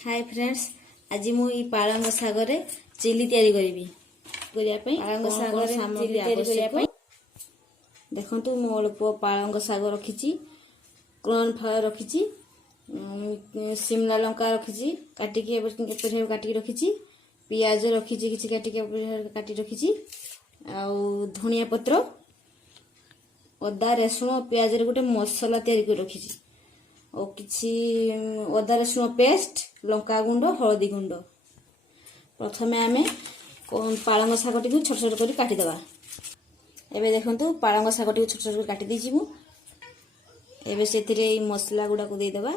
Hi friends, आज मुझे पालंग सागर chilli तैयारी करी पालंग सागर चिली तैयारी देखु मु अल्प पालंग साग रखी कॉर्नफ्लावर रखी शिमला लंका रखी काटिकी रखी पियाज रखी किसी काटी रखी धनिया पत्र अदा रसुण पियाज गोटे मसला तैयारी रखी और किसी अदा रसुण पेस्ट लंका गुंड हलदी गुंड प्रथमे आम पालंग शाग टी छोट छोट कर काटिदेवा। एबे देखंतु पालंग शाग टी छोट छोट कर काटी देछि मु। एबे सेतिरे मसला गुडा को दे देबा,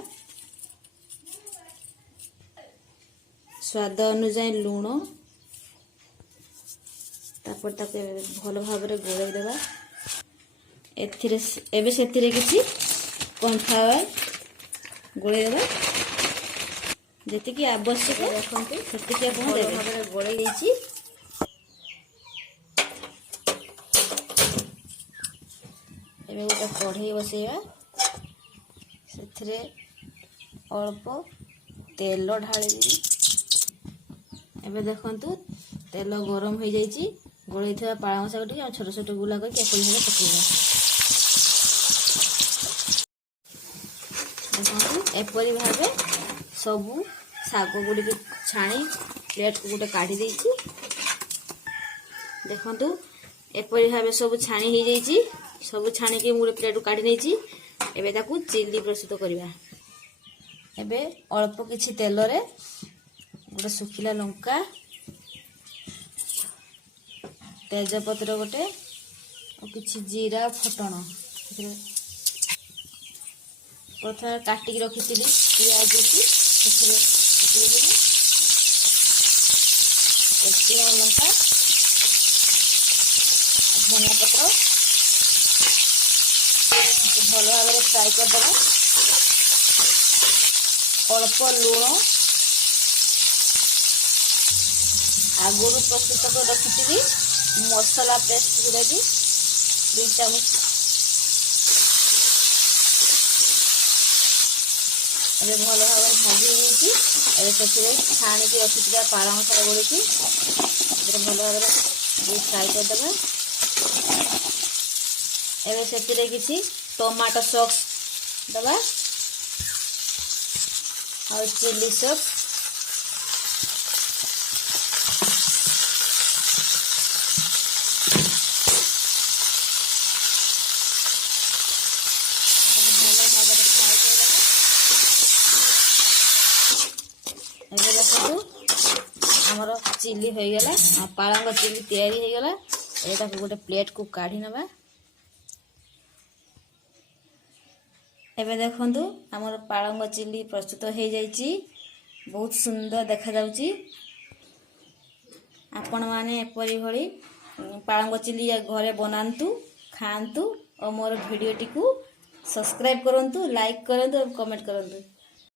स्वाद अनुसार लूण तापर ताके भल भाव रे गोळै देबा। एथिरे एबे सेतिरे किछि कॉर्नफ्लावर गोळै देबा जेतिकी आवश्यक रखंतु सेतिकी आपण देबे। भाव रे गोळै देछि एबे गोटे कढ़ई बसैबा, सेथिरे अल्प तेल ढाली देबी। एबे देखंतु तेल गरम हो जाइछि, गोळै थवा पालंग शाग टी छोट छोट गुला करके एपरि भाबे पकेइबा। देखंतु एपरि भाबे सबु शाग गुडी के छाणी प्लेट को गोटे काढी देछि। देखंतु एपरि भाबे सबु छाणी हो जाइछि, सबु छाणी के गोटे प्लेट को काढी नेछि। एबे ताकू चिली प्रस्तुत करिबा। एबे अल्प किछि तेल रे गोटे सुखिला लंका तेजपत्र गोटे और किछि जीरा फटण प्रथम काटिकी रखिथिली पियाज की सेथिरे पकेइ देबी। सुखिला लंका धनिया पत्र भल भाव में फ्राए करदेबा। अल्प लुण आगुरी प्रस्तुत कर रखी मसला पेस्ट गुड़ा भी 2 चामच अबे भल भाव में भाजी होती छाणी की रखी पालंग शाग गुड़ी की भल भाव में फ्राए करदेबा। एबे सेतिरे किछि टमाटो सॉस दबा और चिली सॉस हमर चिली हो गला पालंग चिली तैयारी हो गला। एटा को गोटे प्लेट को काढी नबा। एबे देखंतु हमर पालंग चिली प्रस्तुत हो जाइछि, बहुत सुंदर देखा जाउछि। आपण माने एपरि भली पालंग चिली घरे बनांतु खांतु और मोर वीडियो टी को सब्सक्राइब करंतु, लाइक करंतु और कमेंट करंतु।